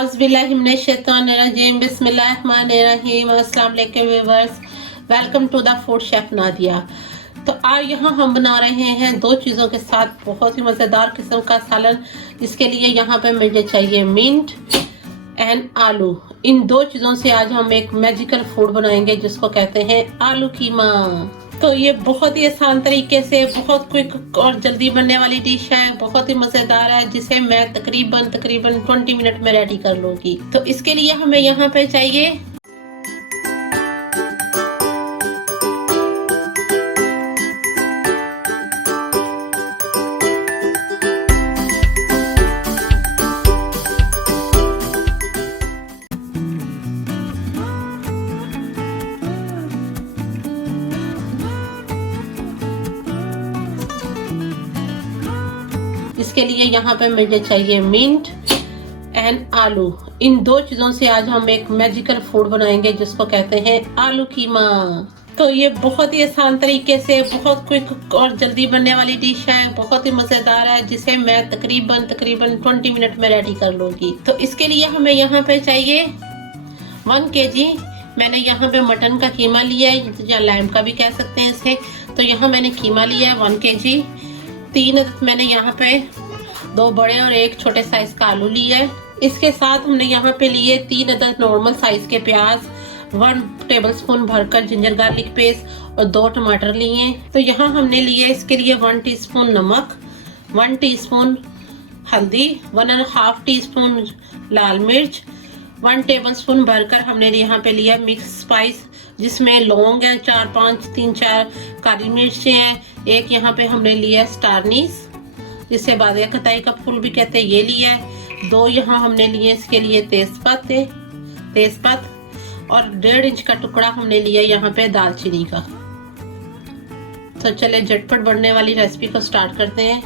आउज़ुबिल्लाहिमिनश्शैतानिर्रजीम बिस्मिल्लाहिर्रहमानिर्रहीम। अस्सलाम वालेकुम viewers, welcome to the food chef Nadia. तो आज यहाँ हम बना रहे हैं दो चीज़ों के साथ बहुत ही मज़ेदार किस्म का सालन। इसके लिए यहाँ पे मुझे चाहिए मिंट एंड आलू। इन दो चीज़ों से आज हम एक मैजिकल फूड बनाएंगे जिसको कहते हैं आलू कीमा। तो ये बहुत ही आसान तरीके से बहुत क्विक और जल्दी बनने वाली डिश है, बहुत ही मजेदार है, जिसे मैं तकरीबन 20 मिनट में रेडी कर लूंगी। तो इसके लिए हमें यहाँ पे चाहिए इसके लिए यहाँ पे मुझे चाहिए मिंट एंड आलू। इन दो चीज़ों से आज हम एक मैजिकल फूड बनाएंगे जिसको कहते हैं आलू कीमा। तो ये बहुत ही आसान तरीके से बहुत क्विक और जल्दी बनने वाली डिश है, बहुत ही मज़ेदार है, जिसे मैं तकरीबन 20 मिनट में रेडी कर लूँगी। तो इसके लिए हमें यहाँ पे चाहिए 1 kg। मैंने यहाँ पे मटन का कीमा लिया है या लैम का भी कह सकते हैं इसे। तो यहाँ मैंने कीमा लिया है 1 kg। 3 अदद मैंने यहाँ पे 2 बड़े और 1 छोटे साइज का आलू लिया है। इसके साथ हमने यहाँ पे लिए 3 अदद नॉर्मल साइज के प्याज, 1 टेबलस्पून भरकर जिंजर गार्लिक पेस्ट और 2 टमाटर लिए। तो यहाँ हमने लिए इसके लिए 1 टीस्पून नमक, 1 टीस्पून हल्दी, 1.5 टीस्पून लाल मिर्च, 1 टेबलस्पून भरकर हमने यहाँ पे लिया मिक्स स्पाइस, जिसमें लौंग है 4-5, 3-4 काली मिर्चें हैं, एक यहाँ पे हमने लिया स्टार अनीस जिसे बादिया खताई का फूल भी कहते हैं, ये लिया है। 2 यहाँ हमने लिए इसके लिए तेजपत्ता और 1.5 इंच का टुकड़ा हमने लिया यहाँ पे दालचीनी का। तो चले झटपट बनने वाली रेसिपी को स्टार्ट करते हैं।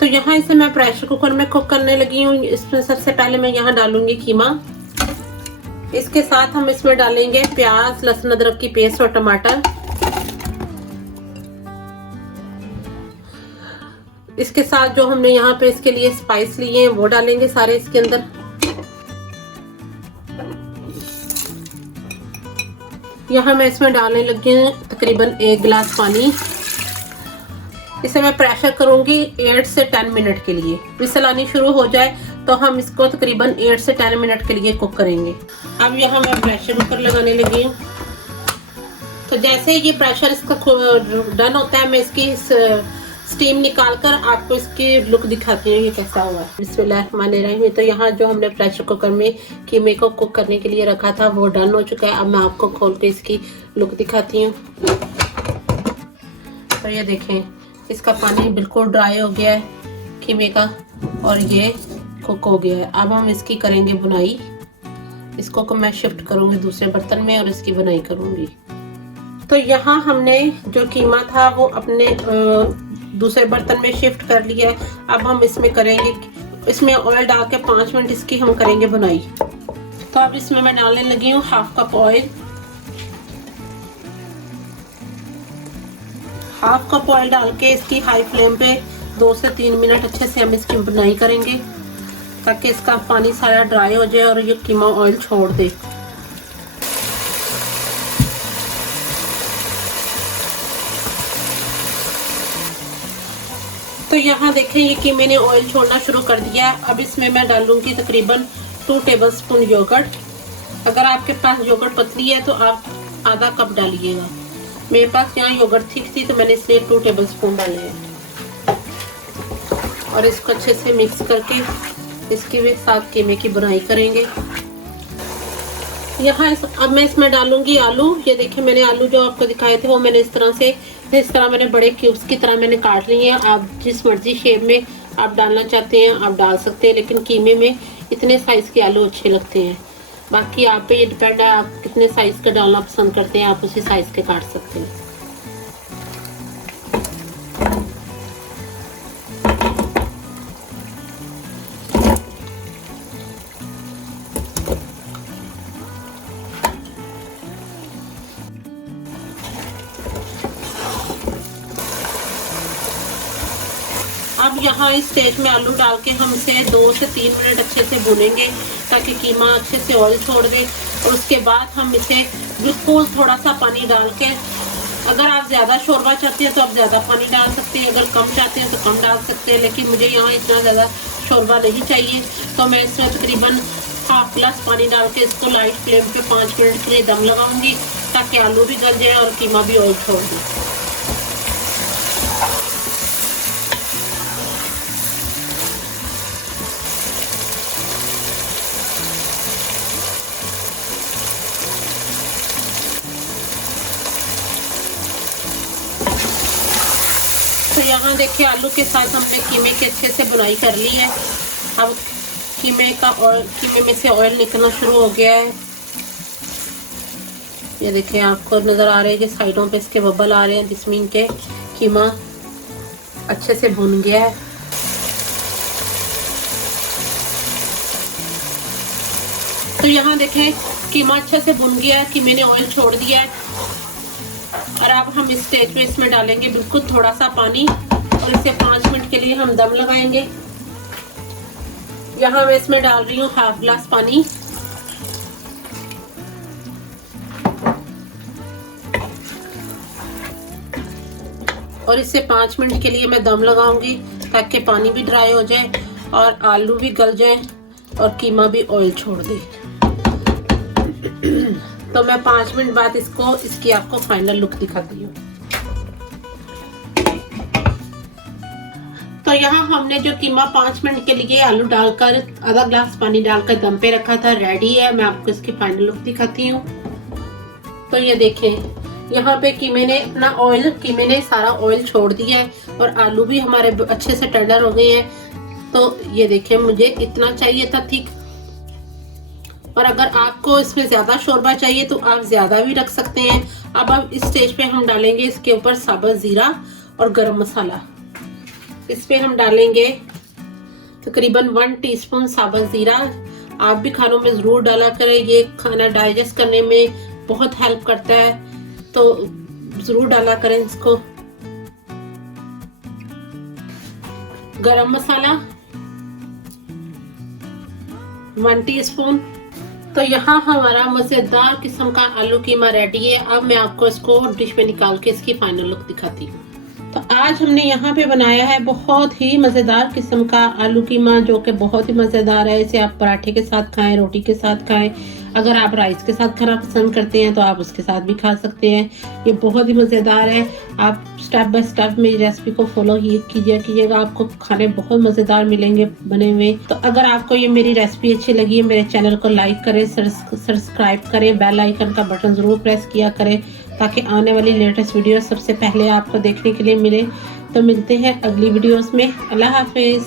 तो यहाँ इसे मैं प्रेशर कुकर में कुक करने लगी हूँ। इसमें सबसे पहले मैं यहाँ डालूंगी कीमा। इसके साथ हम इसमें डालेंगे प्याज, लहसुन, अदरक की पेस्ट और टमाटर। इसके साथ जो हमने यहाँ पे इसके लिए स्पाइस लिए हैं वो डालेंगे सारे इसके अंदर। यहाँ मैं इसमें डालने लगी हूँ तकरीबन 1 गिलास पानी। इसे मैं प्रेशर करूंगी 8 से 10 मिनट के लिए। विसल आनी शुरू हो जाए तो हम इसको तकरीबन 8 से 10 मिनट के लिए कुक करेंगे। अब यहाँ मैं प्रेशर कुकर लगाने लगी हूँ। तो जैसे ये प्रेशर इसका डन होता है, मैं इसकी स्टीम निकाल कर आपको इसकी लुक दिखाती हूँ ये कैसा हुआ है। बिस्मिल्लाहिर्रहमानिर्रहीम। तो यहाँ जो हमने प्रेशर कुकर में कीमे को कुक करने के लिए रखा था वो डन हो चुका है। अब मैं आपको खोल के इसकी लुक दिखाती हूँ। तो ये देखें, इसका पानी बिल्कुल ड्राई हो गया है कीमे का और ये कुक हो गया है। अब हम इसकी करेंगे बुनाई। इसको को मैं शिफ्ट करूंगी दूसरे बर्तन में और इसकी बुनाई करूंगी। तो यहाँ हमने जो कीमा था वो अपने दूसरे बर्तन में शिफ्ट कर लिया है। अब हम इसमें करेंगे, इसमें ऑयल डाल के 5 मिनट इसकी हम करेंगे बुनाई। तो अब इसमें मैं डालने लगी हूँ 1/2 कप ऑयल। 1/2 कप ऑयल डाल के इसकी हाई फ्लेम पे 2 से 3 मिनट अच्छे से हम इसकी बुनाई करेंगे ताकि इसका पानी सारा ड्राई हो जाए और ये कीमा ऑयल छोड़ दे। तो यहाँ देखें ये कीमे ने ऑयल छोड़ना शुरू कर दिया। अब इसमें मैं डालूंगी तकरीबन 2 टेबलस्पून योगर्ट। अगर आपके पास योगर्ट पतली है तो आप आधा कप डालिएगा। मेरे पास यहाँ योगर्ट थिक थी तो मैंने इसलिए 2 टेबलस्पून डाले हैं। और इसको अच्छे से मिक्स करके इसके भी साथ कीमे की बुनाई करेंगे। यहाँ अब मैं इसमें डालूंगी आलू। ये देखिए मैंने आलू जो आपको दिखाए थे वो मैंने इस तरह मैंने बड़े क्यूब्स की तरह मैंने काट लिए हैं। आप जिस मर्जी शेप में आप डालना चाहते हैं आप डाल सकते हैं, लेकिन कीमे में इतने साइज के आलू अच्छे लगते हैं। बाकी आप पे ये डिपेंड है आप कितने साइज का डालना पसंद करते हैं, आप उसी साइज के काट सकते हैं। यहाँ इस स्टेज में आलू डाल के हम इसे 2 से 3 मिनट अच्छे से भूनेंगे ताकि कीमा अच्छे से ऑयल छोड़ दे। और उसके बाद हम इसे बिल्कुल थोड़ा सा पानी डाल के, अगर आप ज़्यादा शोरबा चाहते हैं तो आप ज़्यादा पानी डाल सकते हैं, अगर कम चाहते हैं तो कम डाल सकते हैं, लेकिन मुझे यहाँ इतना ज़्यादा शोरबा नहीं चाहिए। तो मैं इसमें तकरीबन हाफ ग्लास पानी डाल के इसको लाइट फ्लेम पे 5 मिनट के लिए दम लगाऊंगी ताकि आलू भी गल जाए और कीमा भी ऑयल छोड़ दे। तो यहाँ देखिए आलू के साथ हमने कीमे की अच्छे से बुनाई कर ली है। अब कीमे में से ऑयल निकलना शुरू हो गया है। ये देखिए आपको नज़र आ रहे हैं कि साइडों पे इसके बबल आ रहे हैं, जिसमें के कीमा अच्छे से भुन गया है। तो यहाँ देखें कीमा अच्छे से भुन गया है, कीमे ने ऑयल छोड़ दिया है। और अब हम इस स्टेज पे इसमें डालेंगे बिल्कुल थोड़ा सा पानी और इसे 5 मिनट के लिए हम दम लगाएंगे। यहाँ मैं इसमें डाल रही हूँ हाफ ग्लास पानी। और इसे 5 मिनट के लिए मैं दम लगाऊंगी ताकि पानी भी ड्राई हो जाए और आलू भी गल जाए और कीमा भी ऑयल छोड़ दे। तो मैं 5 मिनट बाद इसकी आपको फाइनल लुक दिखाती हूँ। तो यहाँ हमने जो कीमा 5 मिनट के लिए आलू डालकर आधा ग्लास पानी डालकर दम पे रखा था, रेडी है। मैं आपको इसकी फाइनल लुक दिखाती हूँ। तो ये देखें यहाँ पे कीमे ने सारा ऑयल छोड़ दिया है और आलू भी हमारे अच्छे से टेंडर हो गए हैं। तो ये देखें मुझे इतना चाहिए था थिक, और अगर आपको इसमें ज्यादा शोरबा चाहिए तो आप ज्यादा भी रख सकते हैं। अब इस स्टेज पे हम डालेंगे इसके ऊपर साबुत जीरा और गरम मसाला। इस पे हम डालेंगे तकरीबन 1 टीस्पून साबुत जीरा। आप भी खानों में जरूर डाला करें, ये खाना डाइजेस्ट करने में बहुत हेल्प करता है, तो जरूर डाला करें इसको। गरम मसाला 1 टीस्पून। तो यहाँ हमारा मजेदार किस्म का आलू कीमा रेडी है। अब मैं आपको इसको डिश में निकाल के इसकी फाइनल लुक दिखाती हूँ। तो आज हमने यहाँ पे बनाया है बहुत ही मजेदार किस्म का आलू कीमा, जो कि बहुत ही मजेदार है। इसे आप पराठे के साथ खाएं, रोटी के साथ खाएं। अगर आप राइस के साथ खाना पसंद करते हैं तो आप उसके साथ भी खा सकते हैं। ये बहुत ही मजेदार है। आप स्टेप बाय स्टेप मेरी रेसिपी को फॉलो कीजिएगा, आपको खाने बहुत मजेदार मिलेंगे बने हुए। तो अगर आपको ये मेरी रेसिपी अच्छी लगी है, मेरे चैनल को लाइक करें, सब्सक्राइब करें, बेल आइकन का बटन जरूर प्रेस किया करें ताकि आने वाली लेटेस्ट वीडियो सबसे पहले आपको देखने के लिए मिले। तो मिलते हैं अगली वीडियोस में। अल्लाह हाफिज।